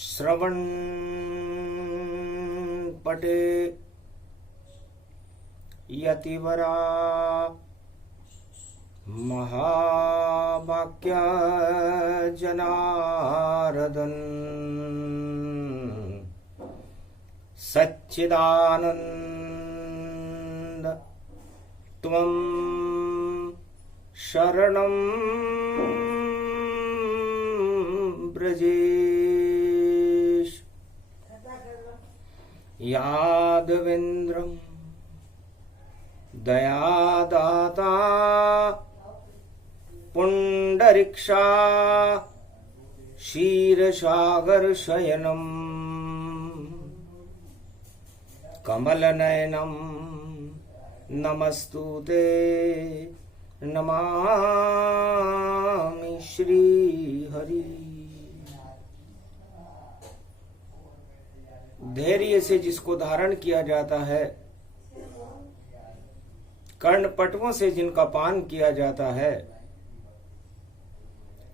श्रवण पटे यतिवरा महावाक्य जनार्दन सच्चिदानंद त्वं शरणं ब्रजेश यादवेन्द्रं दयादाता पुंडरीक्षा क्षीरसागर शयनम कमलनयनम नमस्तुते नमामि श्री हरि। धैर्य से जिसको धारण किया जाता है, कर्णपटुओं से जिनका पान किया जाता है,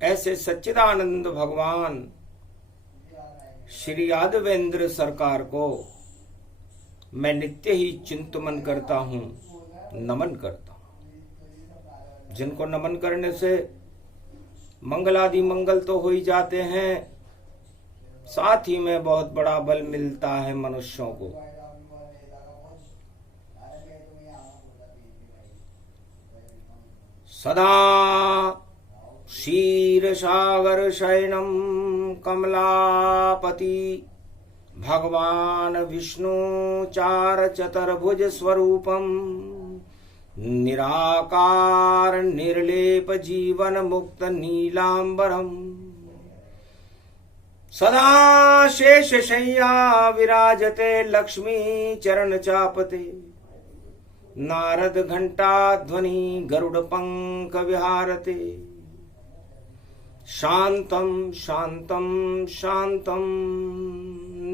ऐसे सच्चिदानंद भगवान श्री यादवेंद्र सरकार को मैं नित्य ही चिंतन करता हूं, नमन करता हूं। जिनको नमन करने से मंगलादि मंगल तो हो ही जाते हैं, साथ ही में बहुत बड़ा बल मिलता है मनुष्यों को। सदा क्षीरसागर शयनम कमलापति भगवान विष्णु चार चतुर्भुज स्वरूपम निराकार निर्लेप जीवन मुक्त नीलांबरम सदा शेष शय्या विराजते लक्ष्मी चरण चापते नारद घंटा ध्वनि गरुड़ पंख विहारते शांतम शांतम शांतम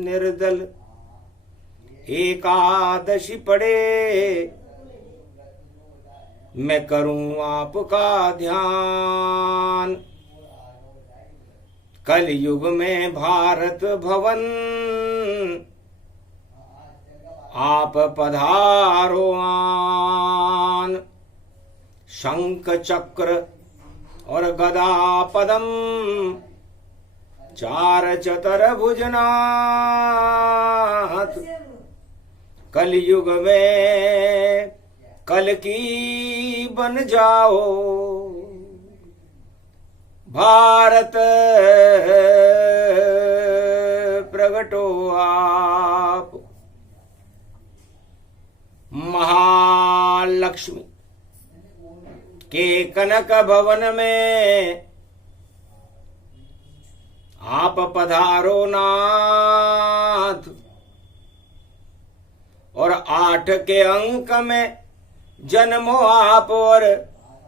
निर्दल एकादशी पड़े मैं करूं आपका ध्यान। कलयुग में भारत भवन आप पधारो आन। शंख चक्र और गदा पदम चार चतुर्भुजनाथ कलयुग में कल की बन जाओ भारत प्रगटो आप। महालक्ष्मी के कनक भवन में आप पधारो नाथ और 8 के अंक में जन्मो आप और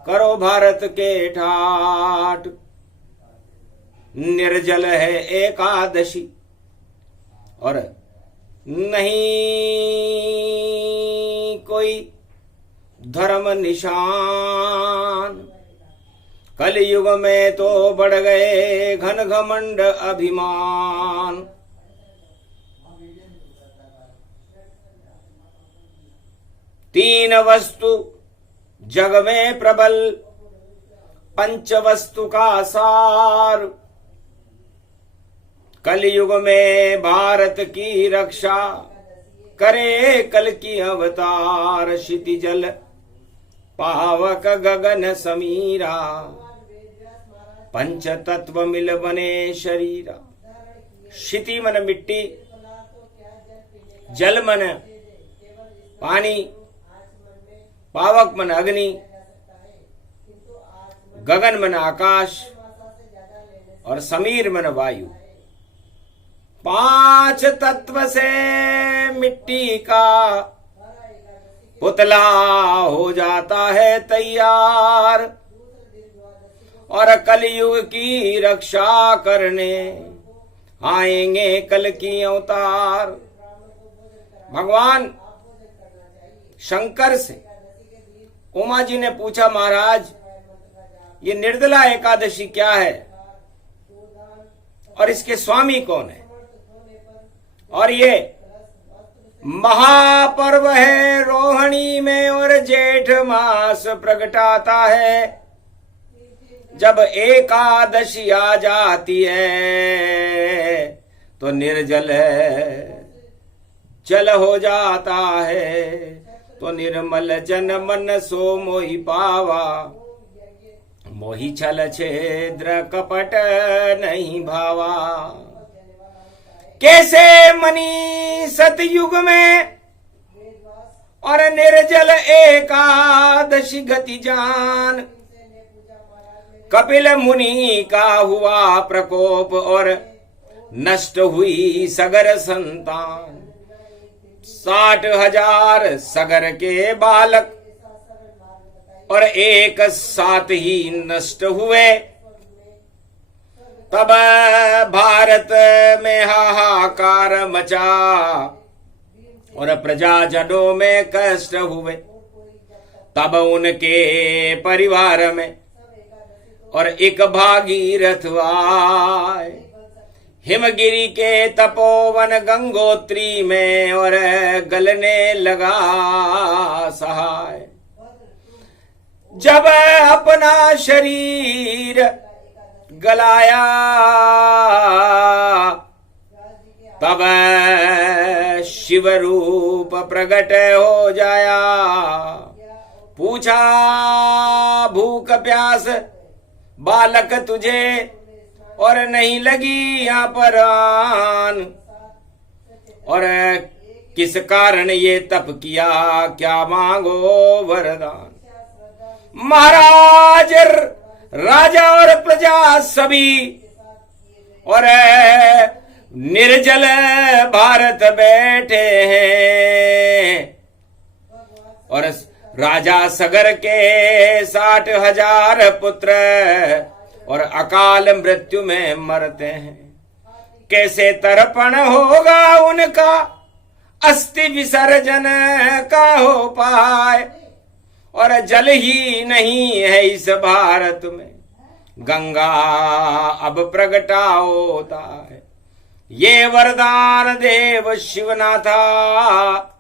करो भारत के ठाठ। निर्जल है एकादशी और नहीं कोई धर्म निशान। कलयुग में तो बढ़ गए घन घमंड अभिमान। तीन वस्तु जग में प्रबल पंच वस्तु का सार। कलयुग में भारत की रक्षा करे कल की अवतार। क्षितिजल पावक गगन समीरा पंच तत्व मिल बने शरीरा। क्षिति मन मिट्टी, जल मन पानी, पावक मन अग्नि, गगन मन आकाश और समीर मन वायु। 5 तत्व से मिट्टी का पुतला हो जाता है तैयार और कलयुग की रक्षा करने आएंगे कल की अवतार। भगवान शंकर से उमा जी ने पूछा, महाराज ये निर्दला एकादशी क्या है और इसके स्वामी कौन है? और ये महापर्व है रोहिणी में, और जेठ मास प्रगटाता है। जब एकादशी आ जाती है तो निर्जल जल हो जाता है, तो निर्मल जन मन सो मोहि पावा, मोहि छल छेद्र कपट नहीं भावा। कैसे मनी सतयुग में और निर्जल एकादशी गति जान, कपिल मुनि का हुआ प्रकोप और नष्ट हुई सगर संतान। 60,000 सगर के बालक और एक साथ ही नष्ट हुए। तब भारत में हाहाकार मचा और प्रजाजनों में कष्ट हुए। तब उनके परिवार में और एक भागीरथ आए, हिमगिरी के तपोवन गंगोत्री में और गलने लगा सहाय। जब अपना शरीर गलाया तब शिव रूप प्रकट हो जाया। पूछा भूख प्यास बालक तुझे और नहीं लगी यहाँ पर आन, और किस कारण ये तप किया, क्या मांगो वरदान। महाराज राजा और प्रजा सभी और निर्जल भारत बैठे हैं, और राजा सगर के 60,000 पुत्र और अकाल मृत्यु में मरते हैं। कैसे तर्पण होगा उनका, अस्थि विसर्जन का हो पाए, और जल ही नहीं है इस भारत में, गंगा अब प्रगटा होता है। ये वरदान देव शिवनाथा,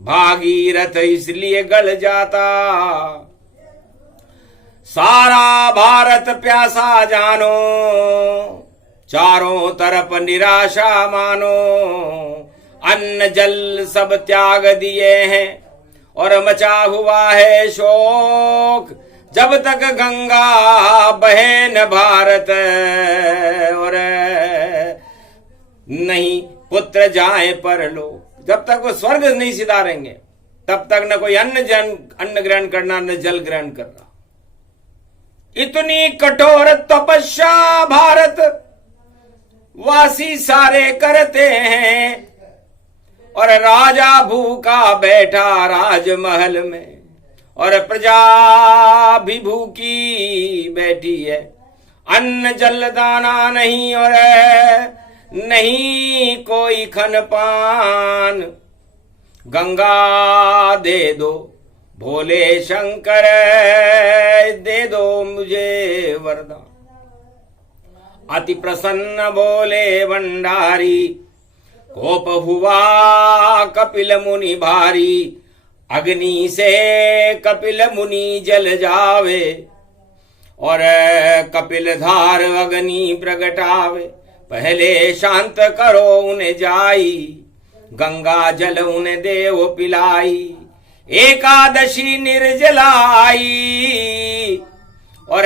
भागीरथ इसलिए गल जाता। सारा भारत प्यासा जानो, चारों तरफ निराशा मानो। अन्न जल सब त्याग दिए हैं और मचा हुआ है शोक। जब तक गंगा बहे न भारत और नहीं पुत्र जाए परलोक, जब तक वो स्वर्ग नहीं सिधारेंगे तब तक न कोई अन्न ग्रहण करना न जल ग्रहण करना। इतनी कठोर तपस्या भारत वासी सारे करते हैं, और राजा भूखा बैठा राजमहल में, और प्रजा भी भूखी बैठी है। अन्न जल दाना नहीं और नहीं कोई खन पान। गंगा दे दो भोले शंकर, दे दो मुझे वरदान। अति प्रसन्न बोले भंडारी, कोप हुआ कपिल मुनि भारी। अग्नि से कपिल मुनि जल जावे, और कपिल धार अग्नि प्रगटावे। पहले शांत करो उन्हें जाई, गंगा जल उन्हें देव पिलाई। एकादशी निर्जलाई, और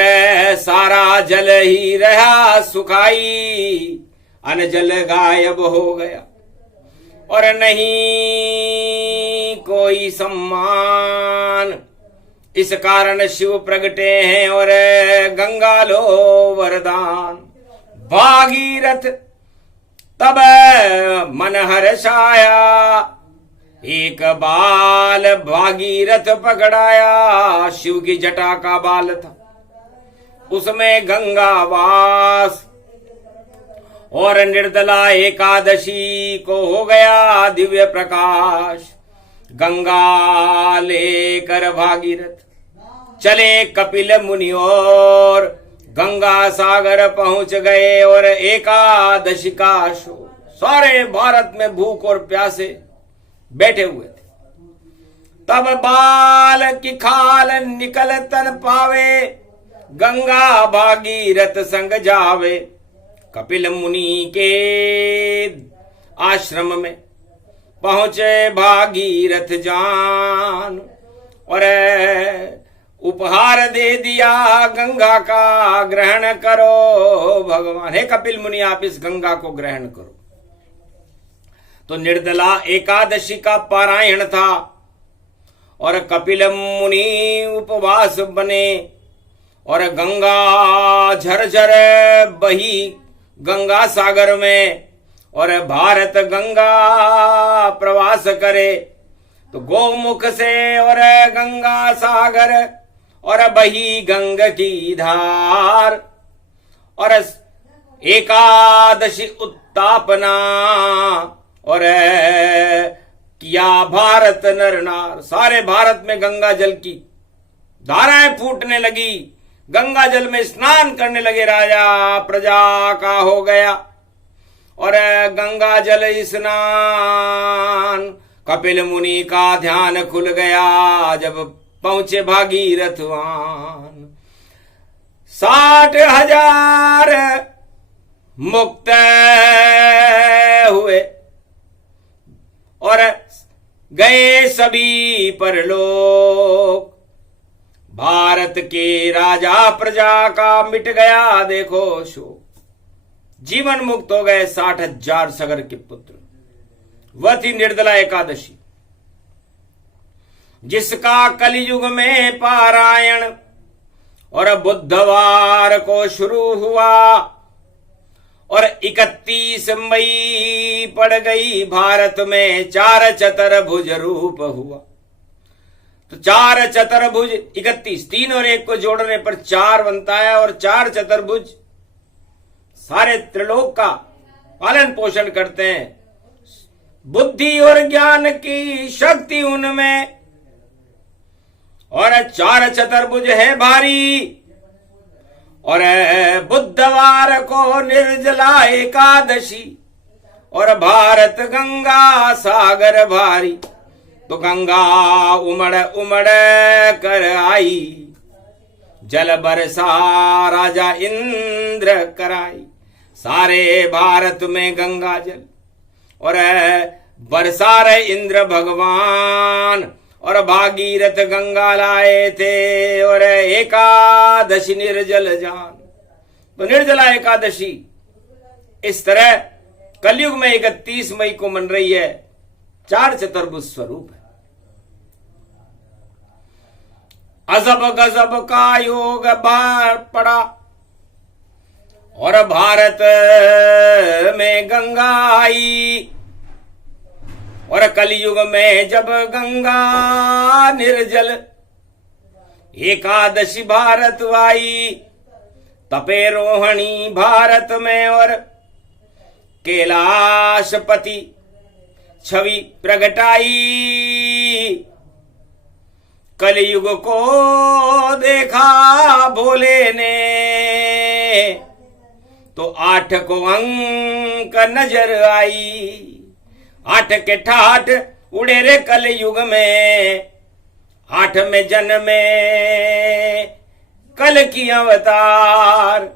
सारा जल ही रहा सुखाई। अन्न जल गायब हो गया और नहीं कोई सम्मान। इस कारण शिव प्रगटे हैं और गंगा लो वरदान। भागीरथ तब मन हर्षाया, एक बाल भागीरथ पकड़ाया। शिव की जटा का बाल था, उसमें गंगा वास, और निर्दला एकादशी को हो गया दिव्य प्रकाश। गंगा लेकर भागीरथ चले कपिल मुनि और गंगा सागर पहुंच गए, और एकादशी का सारे भारत में भूख और प्यासे बैठे हुए थे। तब बाल की खाल निकल तन पावे, गंगा भागीरथ संग जावे। कपिल मुनि के आश्रम में पहुंचे भागीरथ जान, और उपहार दे दिया गंगा का ग्रहण करो भगवान। हे कपिल मुनि, आप इस गंगा को ग्रहण करो। तो निर्जला एकादशी का पारायण था और कपिल मुनि उपवास बने, और गंगा झरझर बही गंगा सागर में, और भारत गंगा प्रवास करे। तो गोमुख से और गंगा सागर और बही गंग की धार, और एकादशी उत्तापना, और किया भारत नर नार। सारे भारत में गंगा जल की धाराएं फूटने लगी, गंगा जल में स्नान करने लगे राजा प्रजा का हो गया, और गंगा जल स्नान। कपिल मुनि का ध्यान खुल गया जब पहुंचे भागीरथवान। 60,000 मुक्त हुए और गए सभी परलोक। भारत के राजा प्रजा का मिट गया देखो शोक। जीवन मुक्त हो गए 60,000 सगर के पुत्र। वह थी निर्जला एकादशी, जिसका कलयुग में पारायण और बुधवार को शुरू हुआ, और 31 मई पड़ गई भारत में 4 चतुर्भुज रूप हुआ। तो 4 चतुर्भुज 31, 3 और 1 को जोड़ने पर 4 बनता है, और 4 चतुर्भुज सारे त्रिलोक का पालन पोषण करते हैं। बुद्धि और ज्ञान की शक्ति उनमें, और 4 चतुर्भुज है भारी, और बुधवार को निर्जला एकादशी, और भारत गंगा सागर भारी। तो गंगा उमड़ उमड़ कर आई, जल बरसा राजा इंद्र कराई। सारे भारत में गंगा जल और बरसा रहे इंद्र भगवान, और भागीरथ गंगा लाए थे, और एकादशी निर्जल जान। तो निर्जला एकादशी इस तरह कलयुग में 31 मई को मन रही है। 4 चतुर्भुज स्वरूप है। अजब गजब का योग बार पड़ा, और भारत में गंगा आई, और कलयुग में जब गंगा निर्जल एकादशी भारत आई। तपे रोहिणी भारत में, और कैलाशपति छवि प्रगटाई। कलयुग को देखा भोले ने, तो 8 को अंक नजर आई। 8 के ठाठ उड़े रे कलयुग में, 8 में जन्मे कल की अवतार,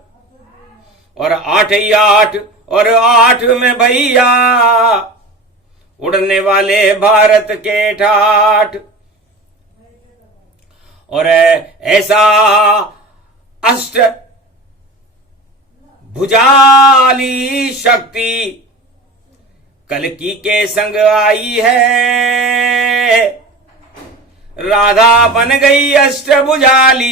और 8 ही 8, और 8 में भैया उड़ने वाले भारत के ठाठ। और ऐसा अष्ट भुजाली शक्ति कल्कि के संग आई है। राधा बन गई अष्टभुजाली,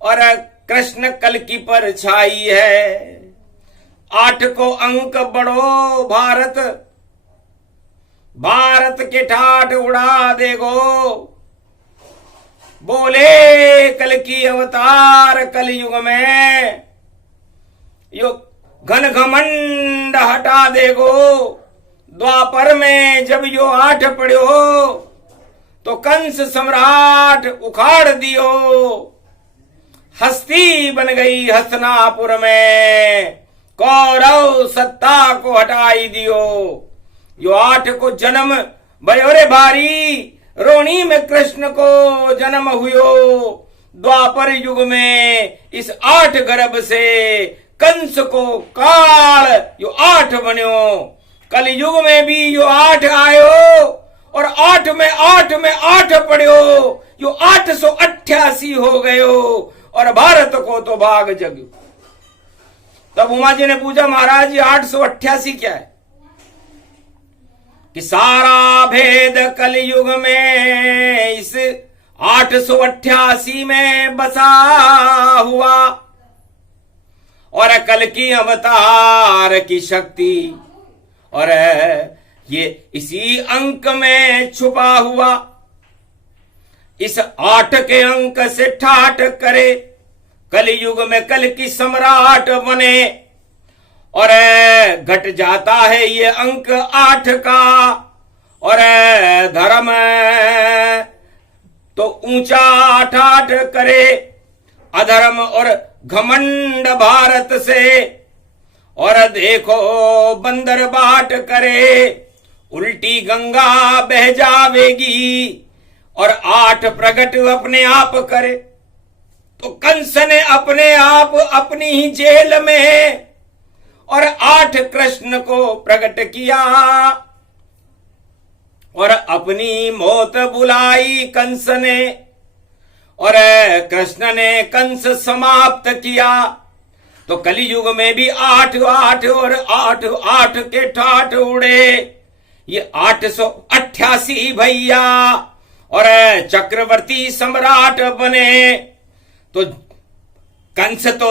और कृष्ण कल्कि पर छाई है। 8 को अंक बढ़ो भारत, भारत के ठाठ उड़ा देगो। बोले कल्कि अवतार कलयुग में, यो घन घमंड हटा देगो। द्वापर में जब यो 8 पढ़ो, तो कंस सम्राट उखाड़ दियो। हस्ती बन गई हसनापुर में, कौरव सत्ता को हटाई दियो। यो 8 को जन्म भयो रे भारी, रोणी में कृष्ण को जन्म हुयो। द्वापर युग में इस 8 गर्भ से कंस को काल यो 8 बन्यो। कल युग में भी यो 8 आयो और 8 में 8 पड़ियो। यो 888 हो गयो और भारत को तो भाग जग्यो। तब उमा जी ने पूछा, महाराज जी 888 क्या है? कि सारा भेद कलयुग में इस 888 में बसा हुआ और कल की अवतार की शक्ति और ये इसी अंक में छुपा हुआ। इस 8 के अंक से ठाठ करे, कलयुग में कल की सम्राट बने और घट जाता है ये अंक 8 का और धर्म तो ऊंचा ठाठ करे, अधर्म और घमंड भारत से और देखो बंदर बाट करे, उल्टी गंगा बह जावेगी और 8 प्रगट अपने आप करे। तो कंस ने अपने आप अपनी ही जेल में और 8 कृष्ण को प्रकट किया और अपनी मौत बुलाई कंस ने और कृष्ण ने कंस समाप्त किया। तो कलयुग में भी 8 और 8 के ठाठ उड़े, ये 888 भैया और चक्रवर्ती सम्राट बने। तो कंस तो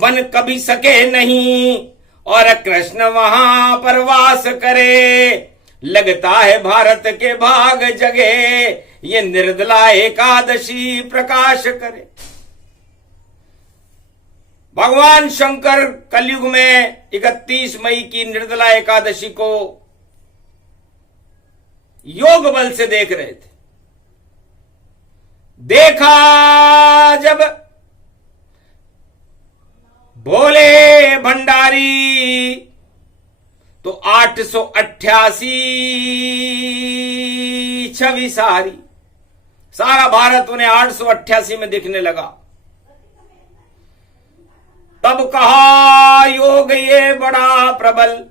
बन कभी सके नहीं और कृष्ण वहां पर वास करे। लगता है भारत के भाग जगे, ये निर्दला एकादशी प्रकाश करे। भगवान शंकर कलयुग में 31 मई की निर्दला एकादशी को योग बल से देख रहे थे। देखा जब भोले भंडारी तो 888 छवि सारा भारत उन्हें 888 में दिखने लगा। तब कहा योग ये बड़ा प्रबल,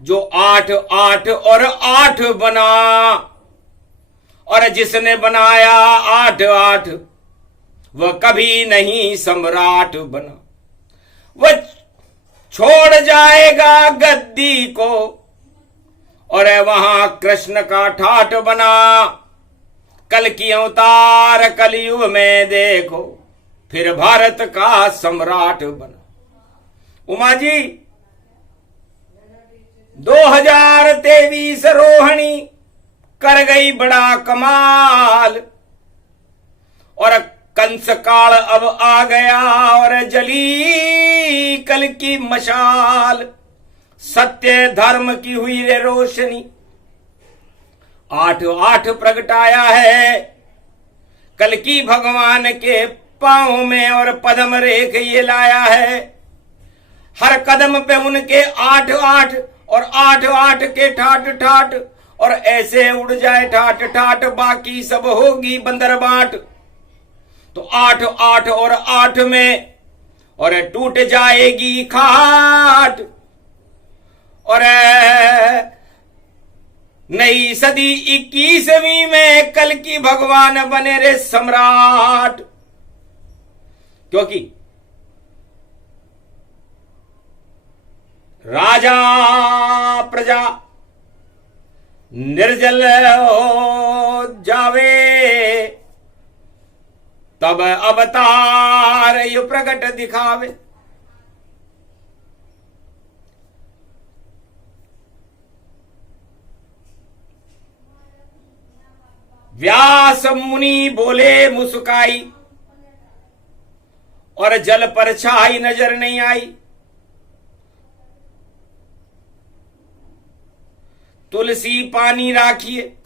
जो 8 और 8 बना और जिसने बनाया 8 वह कभी नहीं सम्राट बना। वह छोड़ जाएगा गद्दी को और वहां कृष्ण का ठाठ बना। कल की अवतार कलयुग में देखो फिर भारत का सम्राट बना। उमा जी 2023 रोहिणी कर गई बड़ा कमाल और कंस काल अब आ गया और जली कल की मशाल। सत्य धर्म की हुई रे रोशनी, 8 प्रगटाया है कल की भगवान के पांव में और पद्म रेख ये लाया है। हर कदम पे उनके 8 और 8 के ठाठ और ऐसे उड़ जाए ठाठ बाकी सब होगी बंदर बाट। तो 8 और 8 में और टूट जाएगी खाट और नई सदी 21वीं में कल की भगवान बने रे सम्राट। क्योंकि राजा प्रजा निर्जल हो जावे तब अवतार यु प्रकट दिखावे। व्यास मुनि बोले मुस्काई और जल पर छाई नजर नहीं आई। तुलसी पानी राखिए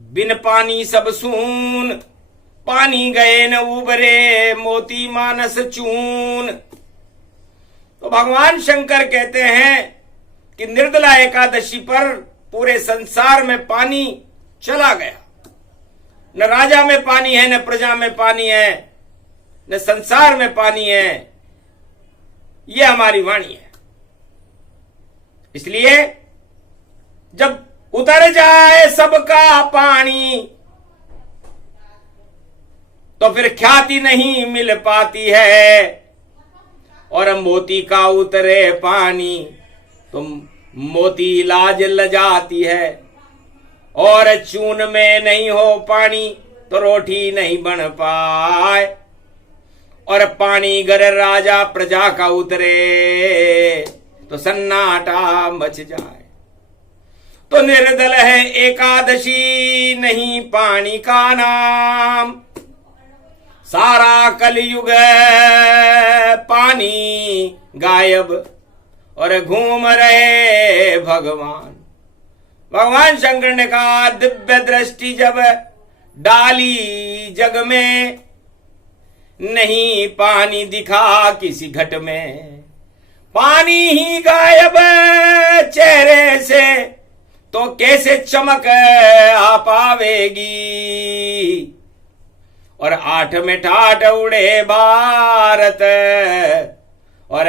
बिन पानी सब सून, पानी गए न उबरे मोती मानस चून। तो भगवान शंकर कहते हैं कि निर्जला एकादशी पर पूरे संसार में पानी चला गया। न राजा में पानी है, न प्रजा में पानी है, न संसार में पानी है। यह हमारी वाणी है। इसलिए जब उतर जाए सबका पानी तो फिर ख्याति नहीं मिल पाती है, और मोती का उतरे पानी तो मोती लाज लजाती है, और चून में नहीं हो पानी तो रोटी नहीं बन पाए, और पानी गर राजा प्रजा का उतरे तो सन्नाटा मच जाए। तो निर्दल है एकादशी नहीं पानी का नाम, सारा कलयुग पानी गायब और घूम रहे भगवान। भगवान शंकर ने कहा दिव्य दृष्टि जब डाली जग में, नहीं पानी दिखा किसी घट में, पानी ही गायब चेहरे से तो कैसे चमक आ पावेगी। और आठ में ठाठ उड़े भारत, और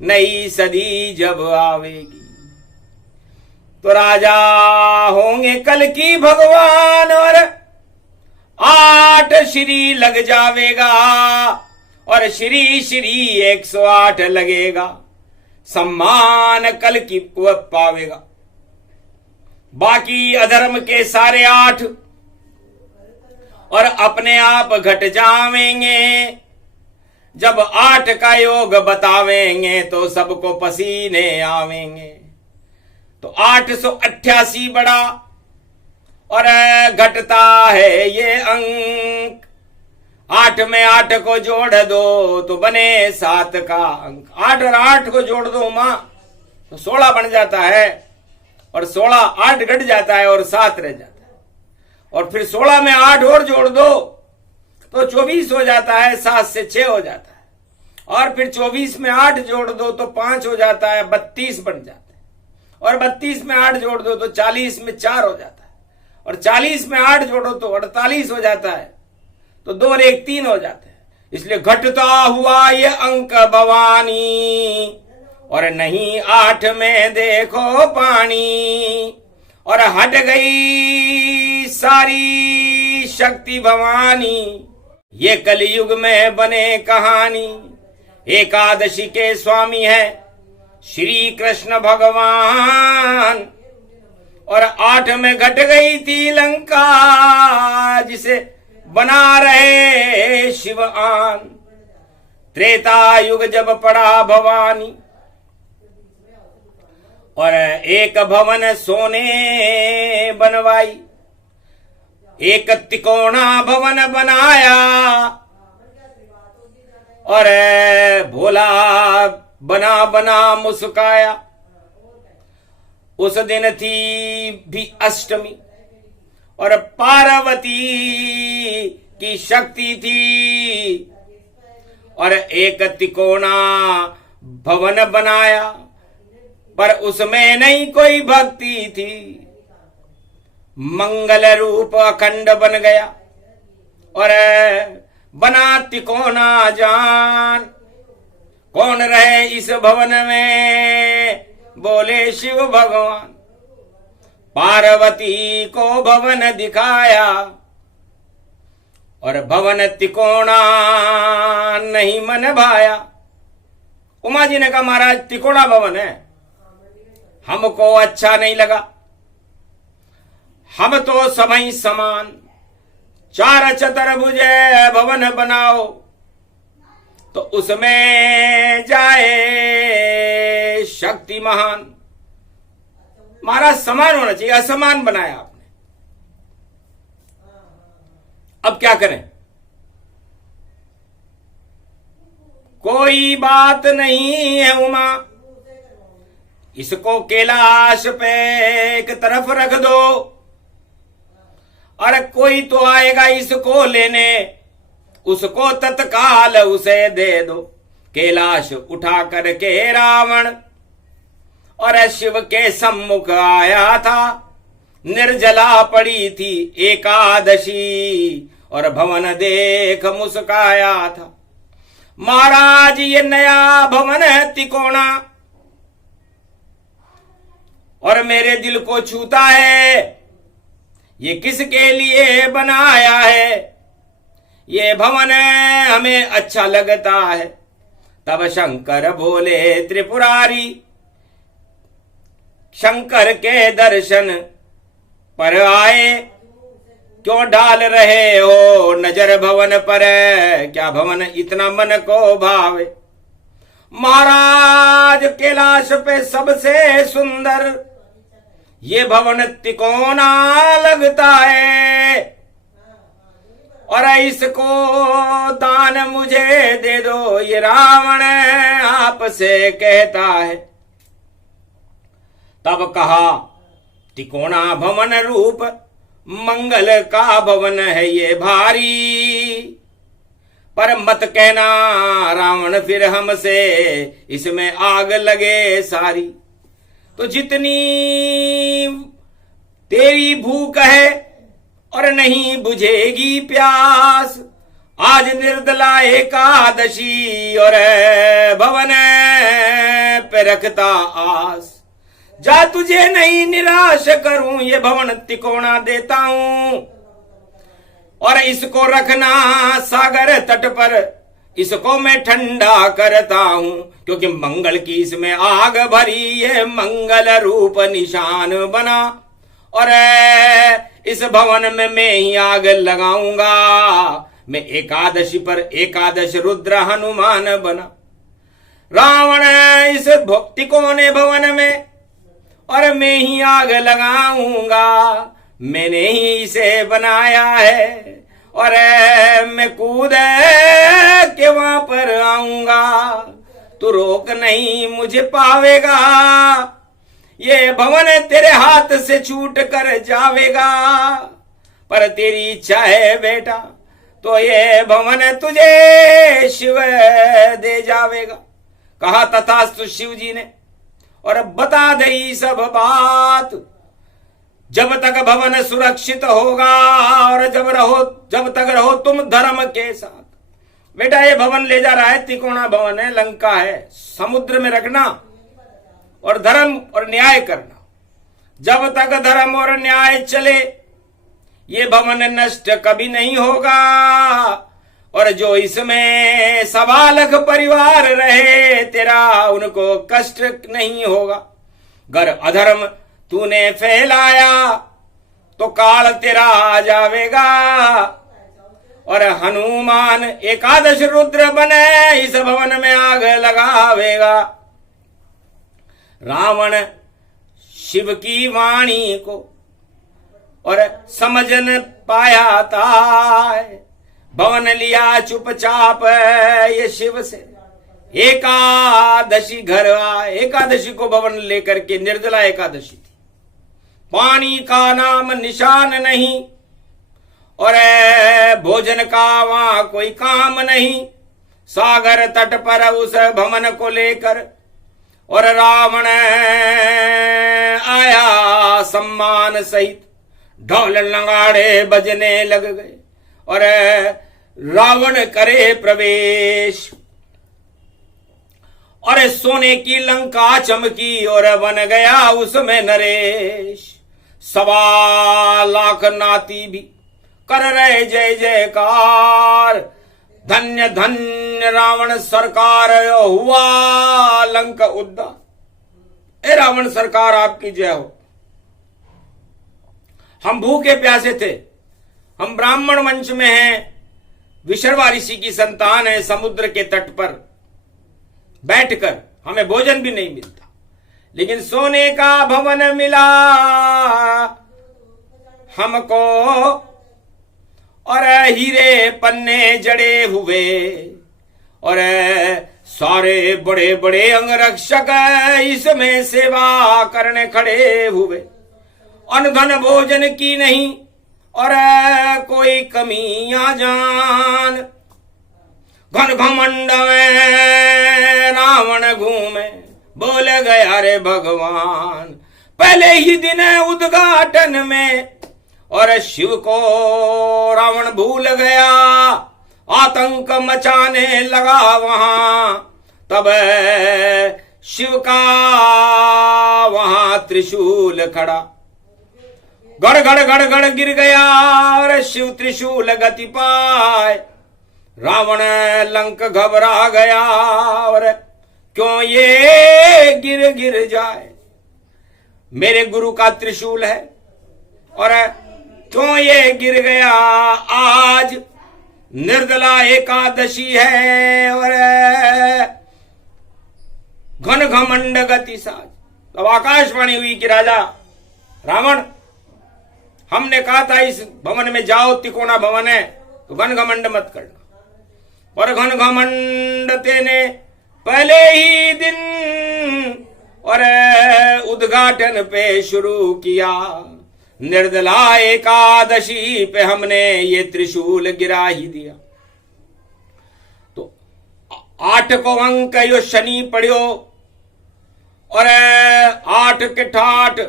नई सदी जब आवेगी तो राजा होंगे कल की भगवान, और 8 श्री लग जावेगा, और श्री श्री 108 लगेगा, सम्मान कल की पावेगा। बाकी अधर्म के सारे 8 और अपने आप घट जावेंगे। जब 8 का योग बतावेंगे तो सबको पसीने आवेंगे। तो 888 बड़ा और घटता है ये अंक। 8 में 8 को जोड़ दो तो बने 7 का अंक। 8 और 8 को जोड़ दो मां तो 16 बन जाता है, और 16 8 घट जाता है और 7 रह जाता है। और फिर 16 में 8 और जोड़ दो तो 24 हो जाता है, 7 से 6 हो जाता है। और फिर 24 में 8 जोड़ दो तो 5 हो जाता है, 32 बन जाता है। और 32 में 8 जोड़ दो तो 40 में 4 हो जाता है। और 40 में 8 जोड़ो तो 48 हो जाता है। तो 2 और 1 3 हो जाते हैं। इसलिए घटता हुआ ये अंक भवानी, और नहीं 8 में देखो पानी। और हट गई सारी शक्ति भवानी, ये कलयुग में बने कहानी। एकादशी के स्वामी है श्री कृष्ण भगवान, और 8 में घट गई थी लंका, जिसे बना रहे शिव आन। त्रेता युग जब पड़ा भवानी, और एक भवन सोने बनवाई, एक तिकोना भवन बनाया, और भोला बना बना मुस्काया। उस दिन थी भी अष्टमी, और पार्वती की शक्ति थी, और एक तिकोना भवन बनाया, पर उसमें नहीं कोई भक्ति थी। मंगल रूप अखंड बन गया, और बना तिकोना जान। कौन रहे इस भवन में, बोले शिव भगवान। पार्वती को भवन दिखाया, और भवन तिकोना नहीं मन भाया। उमा जी ने कहा महाराज तिकोना भवन है, हमको अच्छा नहीं लगा। हम तो समय समान 4 चतुर्भुज भवन बनाओ, तो उसमें जाए शक्ति महान। महाराज समान होना चाहिए, असमान बनाया आपने। अब क्या करें? कोई बात नहीं है उमा, इसको कैलाश पे एक तरफ रख दो, अरे कोई तो आएगा इसको लेने, उसको तत्काल उसे दे दो। कैलाश उठा करके रावण और शिव के सम्मुख आया था। निर्जला पड़ी थी एकादशी और भवन देख मुस्काया था। महाराज ये नया भवन तिकोना और मेरे दिल को छूता है, ये किसके लिए बनाया है? ये भवन हमें अच्छा लगता है। तब शंकर बोले त्रिपुरारी, शंकर के दर्शन पर आए, क्यों डाल रहे हो नजर भवन पर? क्या भवन इतना मन को भावे? महाराज कैलाश पे सबसे सुंदर ये भवन तिकोना लगता है और इसको दान मुझे दे दो, ये रावण आपसे कहता है। तब कहा तिकोना भवन रूप मंगल का भवन है ये भारी, पर मत कहना रावण फिर हमसे इसमें आग लगे सारी। तो जितनी तेरी भूख है और नहीं बुझेगी प्यास, आज निर्दला एकादशी और भवन पे रखता आस। जा तुझे नहीं निराश करूं, ये भवन तिकोना देता हूं और इसको रखना सागर तट पर, इसको मैं ठंडा करता हूं, क्योंकि मंगल की इसमें आग भरी, ये मंगल रूप निशान बना और इस भवन में मैं ही आग लगाऊंगा। मैं एकादशी पर एकादश रुद्र हनुमान बना। रावण इस तिकोने भवन में और मैं ही आग लगाऊंगा, मैंने ही इसे बनाया है और मैं कूद के वहां पर आऊंगा। तू रोक नहीं मुझे पावेगा, ये भवन तेरे हाथ से छूट कर जावेगा। पर तेरी इच्छा है बेटा तो ये भवन तुझे शिव दे जावेगा। कहा तथास्तु शिव जी ने और बता दई सब बात। जब तक भवन सुरक्षित होगा और जब तक रहो तुम धर्म के साथ। बेटा ये भवन ले जा रहा है, तिकोना भवन है, लंका है, समुद्र में रखना और धर्म और न्याय करना। जब तक धर्म और न्याय चले ये भवन नष्ट कभी नहीं होगा और जो इसमें 1.25 लाख परिवार रहे तेरा उनको कष्ट नहीं होगा। अगर अधर्म तूने फैलाया तो काल तेरा आ जावेगा और हनुमान एकादश रुद्र बने इस भवन में आग लगावेगा। रावण शिव की वाणी को और समझ न पाया था, भवन लिया चुपचाप ये शिव से। एकादशी घर आए, एकादशी को भवन लेकर के, निर्जला एकादशी थी। पानी का नाम निशान नहीं और भोजन का वहां कोई काम नहीं। सागर तट पर उस भवन को लेकर और रावण आया सम्मान सहित, ढोल नगाड़े बजने लग गए और रावण करे प्रवेश और सोने की लंका चमकी और बन गया उसमें नरेश। 1.25 लाख नाती भी कर रहे जय जयकार, धन्य धन्य रावण सरकार हुआ लंका उद्धार। ए रावण सरकार आपकी जय हो। हम भूखे प्यासे थे, हम ब्राह्मण वंश में हैं, विशर्वा ऋषि की संतान है। समुद्र के तट पर बैठकर हमें भोजन भी नहीं मिलता, लेकिन सोने का भवन मिला हमको और हीरे पन्ने जड़े हुए और सारे बड़े बड़े अंगरक्षक इसमें सेवा करने खड़े हुए। अन्न धन भोजन की नहीं और कोई कमी आ जान, घन घमंड में रावण घूमे, बोल गया रे भगवान, पहले ही दिन उद्घाटन में, और शिव को रावण भूल गया, आतंक मचाने लगा वहां, तब शिव का वहां त्रिशूल खड़ा, गड़ गड़ गड़ गड़ गिर गया, और शिव त्रिशूल गति पाए, रावण लंक घबरा गया, और क्यों ये गिर गिर जाए, मेरे गुरु का त्रिशूल है, और क्यों ये गिर गया, आज निर्दला एकादशी है, और घन घमंड गति साज। अब आकाशवाणी हुई कि राजा रावण, हमने कहा था इस भवन में जाओ, तिकोना भवन है, तो घन घमंड मत करना, पर घन घमंड तेने पहले ही दिन और उद्घाटन पे शुरू किया, निर्दला एकादशी पे हमने ये त्रिशूल गिरा ही दिया। तो 8 को अंक यो शनि पढ़ियो, और 8 के ठाठ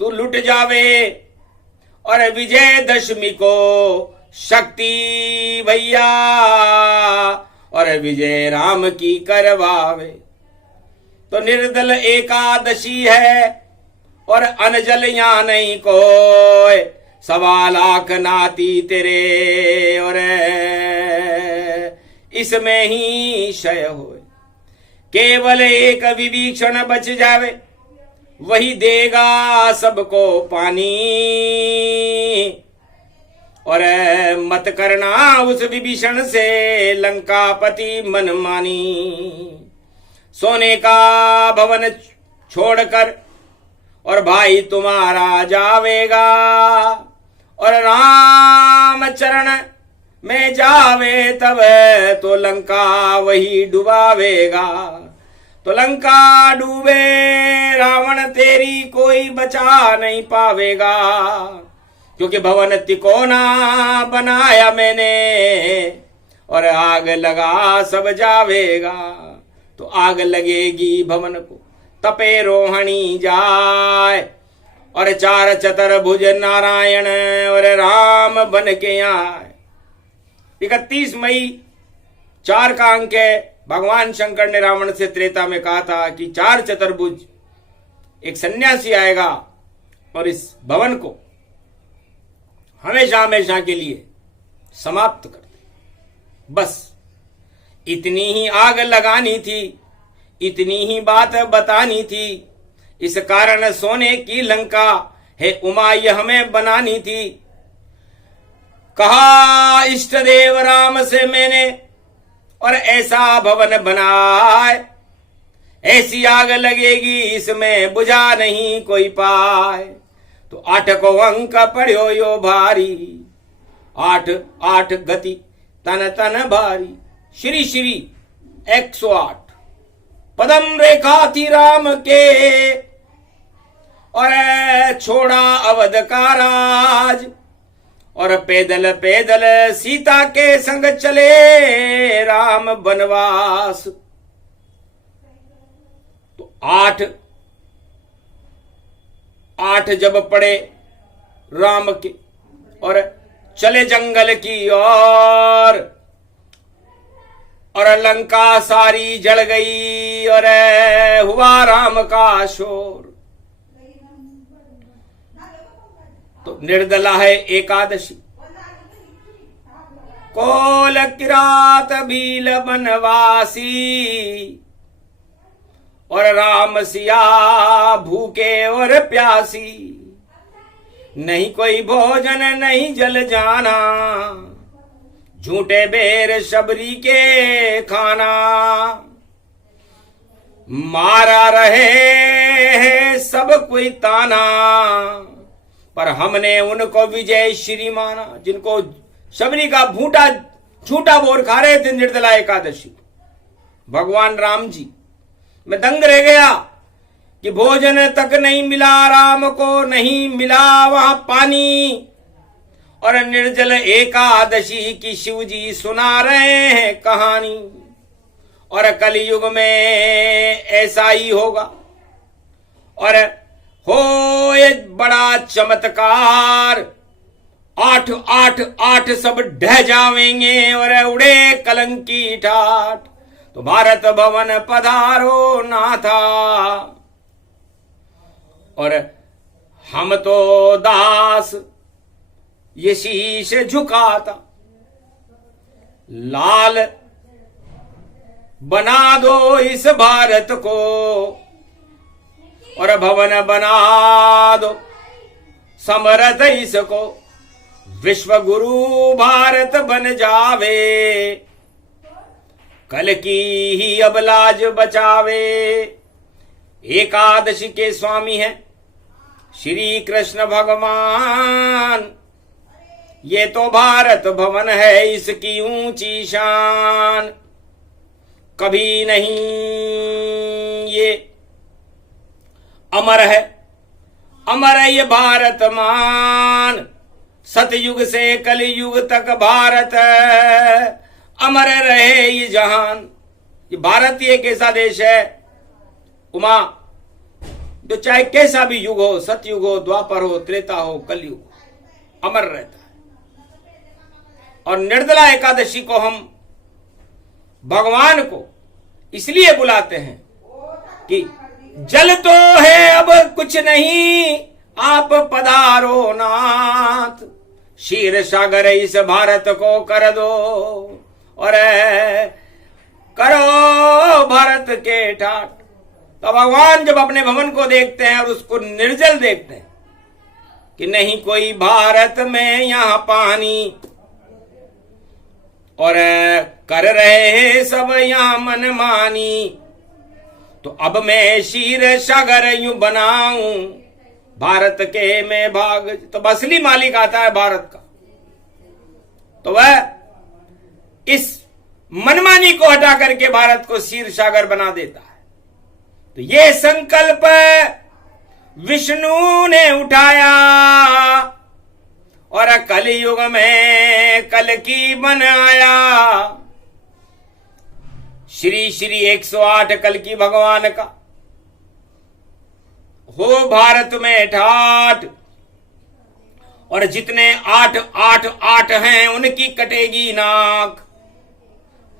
तू लुट जावे, और विजय दशमी को शक्ति भैया, और विजय राम की करवावे। तो निर्दल एकादशी है, और अनजल यहाँ नहीं कोई, 1.25 लाख नाती तेरे, और इसमें ही क्षय होए, केवल एक विभीषण बच जावे, वही देगा सबको पानी, और मत करना उस विभीषण से लंकापति मनमानी, सोने का भवन छोड़कर और भाई तुम्हारा जावेगा, और राम चरण में जावे तब तो लंका वही डुबावेगा। तो लंका डूबे रावण तेरी कोई बचा नहीं पावेगा, क्योंकि भवन तिकोना बनाया मैंने, और आग लगा सब जावेगा। तो आग लगेगी भवन को, तपे रोहणी जाए, और 4 चतुर्भुज नारायण और राम बन के आए। 31 मई 4 का अंक है। भगवान शंकर ने रावण से त्रेता में कहा था कि 4 चतुर्भुज एक सन्यासी आएगा और इस भवन को हमेशा हमेशा के लिए समाप्त कर दे। बस इतनी ही आग लगानी थी, इतनी ही बात बतानी थी। इस कारण सोने की लंका है उमा ये हमें बनानी थी। कहा इष्ट देव राम से मैंने और ऐसा भवन बनाए, ऐसी आग लगेगी इसमें बुझा नहीं कोई पाए। तो 8 को अंक पढ़ो यो भारी, 8 गति तन तन भारी। श्री श्री 108 पदम रेखा थी राम के, और छोड़ा अवध का राज, और पैदल पैदल सीता के संग चले राम बनवास। तो 8 जब पड़े राम के और चले जंगल की और लंका सारी जल गई और हुआ राम का शोर। तो निर्दला है एकादशी, कोल किरात भील बनवासी, और राम सिया भूखे और प्यासी। नहीं कोई भोजन नहीं जल जाना, झूठे बेर शबरी के खाना। मारा रहे सब कोई ताना, पर हमने उनको विजय श्री माना। जिनको शबरी का झूठा बोर खा रहे थे निर्दला एकादशी, भगवान राम जी, मैं दंग रह गया कि भोजन तक नहीं मिला राम को, नहीं मिला वहां पानी, और निर्जल एकादशी की शिव जी सुना रहे हैं कहानी। और कलयुग में ऐसा ही होगा और हो ये बड़ा चमत्कार। 8 8 8 सब ढह जावेंगे और उड़े कलंकी ठाठ। तो भारत भवन पधारो नाथा। और हम तो दास ये शीश झुकाता, लाल बना दो इस भारत को और भवन बना दो समरथ इसको। विश्व गुरु भारत बन जावे, कल की ही अब लाज बचावे। एकादशी के स्वामी हैं श्री कृष्ण भगवान। ये तो भारत भवन है इसकी ऊंची शान। कभी नहीं ये अमर है, अमर है ये भारत मान। सतयुग से कलयुग तक भारत अमर रहे ये जहान। ये भारत एक ऐसा देश है उमा, जो चाहे कैसा भी युग हो, सतयुग हो, द्वापर हो, त्रेता हो, कलयुग, अमर रहता है। और निर्जला एकादशी को हम भगवान को इसलिए बुलाते हैं कि जल तो है अब कुछ नहीं, आप पधारो नाथ। क्षीर सागर इस भारत को कर दो और करो भारत के ठाट। तो भगवान जब अपने भवन को देखते हैं और उसको निर्जल देखते हैं कि नहीं कोई भारत में यहां पानी, और कर रहे हैं सब यहां मनमानी, तो अब मैं क्षीर सागर यूं बनाऊं भारत के में भाग। तो असली मालिक आता है भारत का, तो वह इस मनमानी को हटा करके भारत को क्षीर सागर बना देता है। तो ये संकल्प विष्णु ने उठाया और कलयुग में कल की बन आया। श्री श्री 108 कल की भगवान का हो भारत में ठाठ। और जितने 8 8 8 हैं उनकी कटेगी नाक।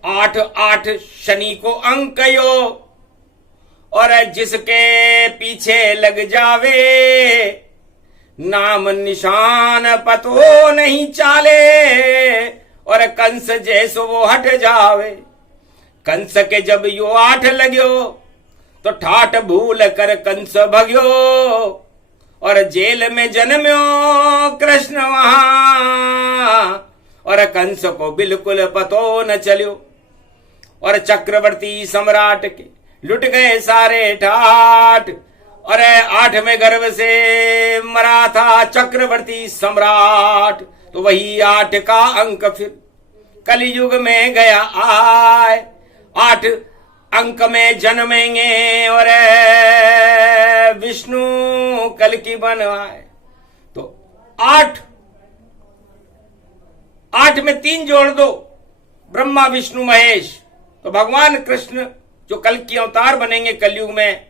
8 8 शनि को अंक यो, और जिसके पीछे लग जावे नाम निशान पतो नहीं चाले। और कंस जैसो वो हट जावे। कंस के जब यो 8 लग्यो तो ठाठ भूल कर कंस भग्यो। और जेल में जन्म्यो कृष्ण वहां, और कंस को बिल्कुल पतो न चल्यो। और चक्रवर्ती सम्राट के लुट गए सारे ठाठ। और 8वें गर्भ से मरा था चक्रवर्ती सम्राट। तो वही 8 का अंक फिर कलयुग में गया आए। 8 अंक में जन्मेंगे और विष्णु कल की बन आए। तो 8 में 3 जोड़ दो, ब्रह्मा विष्णु महेश। तो भगवान कृष्ण जो कल की अवतार बनेंगे कलयुग में,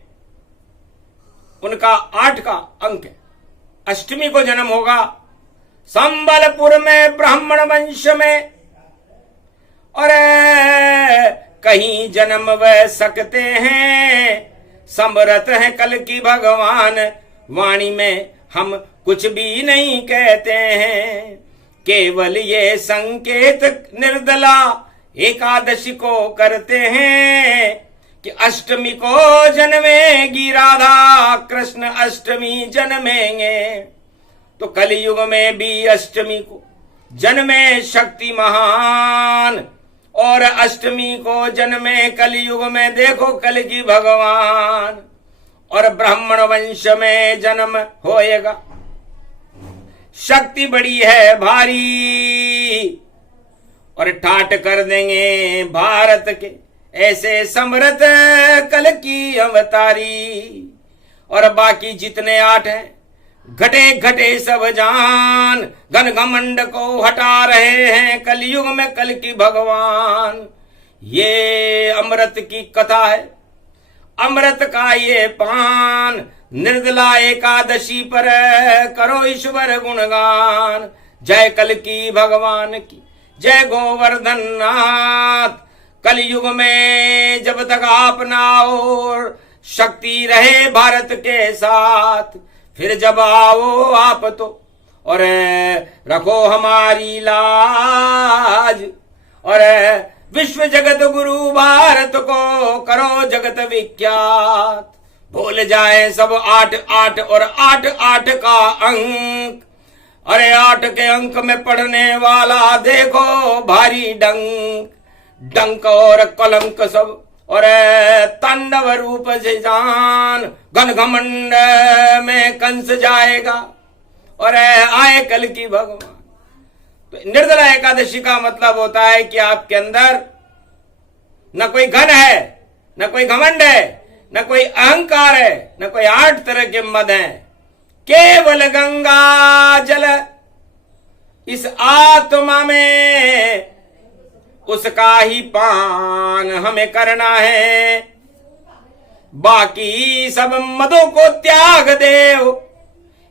उनका 8 का अंक है। अष्टमी को जन्म होगा संबलपुर में ब्राह्मण वंश में। और कहीं जन्म वह सकते हैं, समरथ है कल की भगवान। वाणी में हम कुछ भी नहीं कहते हैं, केवल ये संकेत निर्दला एकादशी को करते हैं कि अष्टमी को जन्मेगी राधा कृष्ण, अष्टमी जन्मेंगे। तो कलयुग में भी अष्टमी को जन्मे शक्ति महान, और अष्टमी को जन्मे कलयुग में देखो कल की भगवान। और ब्राह्मण वंश में जन्म होएगा, शक्ति बड़ी है भारी, और ठाट कर देंगे भारत के ऐसे समरथ कल की अवतारी। और बाकी जितने 8 हैं घटे घटे सब जान, घन घमंड को हटा रहे हैं कलयुग में कल की भगवान। ये अमृत की कथा है, अमृत का ये पान, निर्दला एकादशी पर करो ईश्वर गुणगान। जय कल की भगवान की, जय गोवर्धन नाथ। कलयुग में जब तक आप ना हो, शक्ति रहे भारत के साथ, फिर जब आओ आप तो और रखो हमारी लाज, और विश्व जगत गुरु भारत को करो जगत विख्यात। भूल जाए सब 8 8 और 8 8 का अंक, अरे 8 के अंक में पढ़ने वाला देखो भारी डंक और कलंक सब, और तांडव रूप से जान, घन घमंड में कंस जाएगा और आए कल की भगवान। तो निर्दला एकादशी का मतलब होता है कि आपके अंदर न कोई घन है, न कोई घमंड है, न कोई अहंकार है, न कोई 8 तरह के मद हैं, केवल गंगा जल इस आत्मा में, उसका ही पान हमें करना है। बाकी सब मदों को त्याग देव,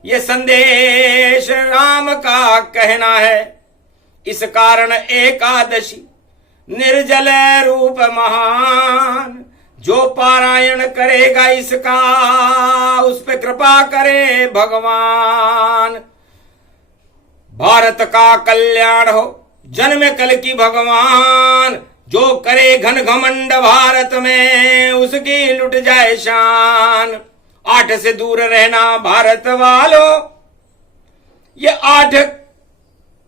ये संदेश राम का कहना है। इस कारण एकादशी निर्जल रूप महान, जो पारायण करेगा इसका उस पे कृपा करे भगवान। भारत का कल्याण हो, जन्म कल की भगवान। जो करे घन घमंड भारत में, उसकी लुट जाए शान। 8 से दूर रहना भारत वालों, ये 8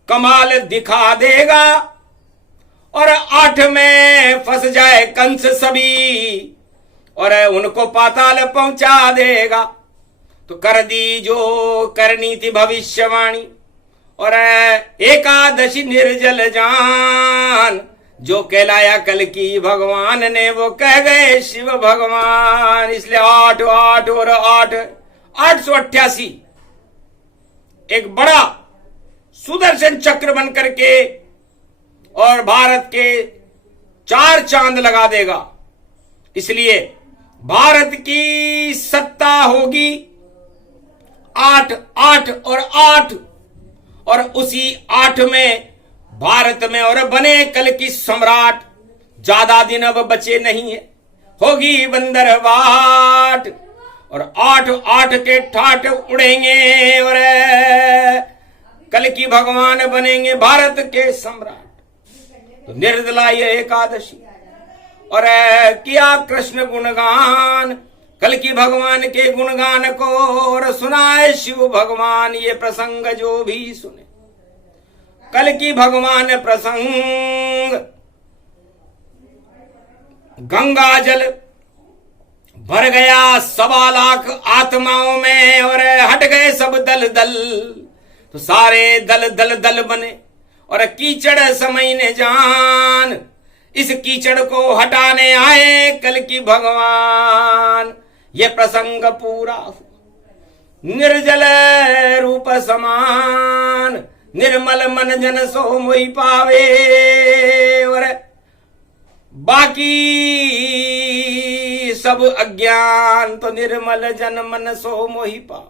कमाल दिखा देगा, और 8 में फंस जाए कंस सभी, और उनको पाताल पहुंचा देगा। तो कर दी जो करनी थी भविष्यवाणी, और एकादशी निर्जल जान, जो कहलाया कल की भगवान ने वो कह गए शिव भगवान। इसलिए 8 8 और 8 888 एक बड़ा सुदर्शन चक्र बन करके और भारत के 4 चांद लगा देगा। इसलिए भारत की सत्ता होगी 8 8 और 8, और उसी 8 में भारत में और बने कल की सम्राट। ज्यादा दिन अब बचे नहीं है, होगी बंदर बाट, और 8 8 के ठाठ उड़ेंगे और कल की भगवान बनेंगे भारत के सम्राट। तो निर्दला ये एकादशी और किया कृष्ण गुणगान, कल की भगवान के गुणगान को और सुनाए शिव भगवान। ये प्रसंग जो भी सुने कल की भगवान प्रसंग, गंगा जल भर गया 1.25 लाख आत्माओं में और हट गए सब दल दल। तो सारे दल दल दल बने और कीचड़ समईने जान, इस कीचड़ को हटाने आए कल की भगवान। ये प्रसंग पूरा हुआ निर्जल रूप समान, निर्मल मन जन सो मोहि पावे, और बाकी सब अज्ञान तो निर्मल जन मन सो मोहि पा।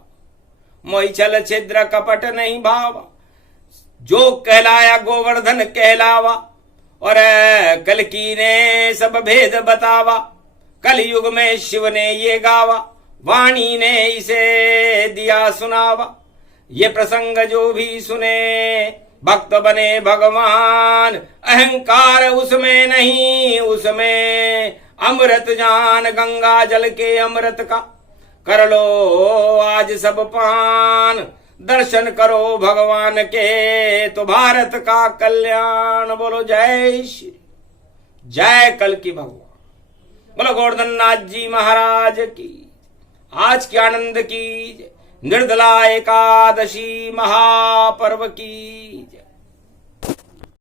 मोहि छल छिद्र कपट नहीं भावा, जो कहलाया गोवर्धन कहलावा, और कलकी ने सब भेद बतावा। कलयुग में शिव ने ये गावा, वाणी ने इसे दिया सुनावा। ये प्रसंग जो भी सुने भक्त बने भगवान, अहंकार उसमें नहीं, उसमें अमृत जान। गंगा जल के अमृत का कर लो आज सब पान, दर्शन करो भगवान के तो भारत का कल्याण। बोलो जय श्री, जय कल की भगवान, बोलो गोवर्धन नाथ जी महाराज की। आज की आनंद की, निर्दला एकादशी महापर्व की।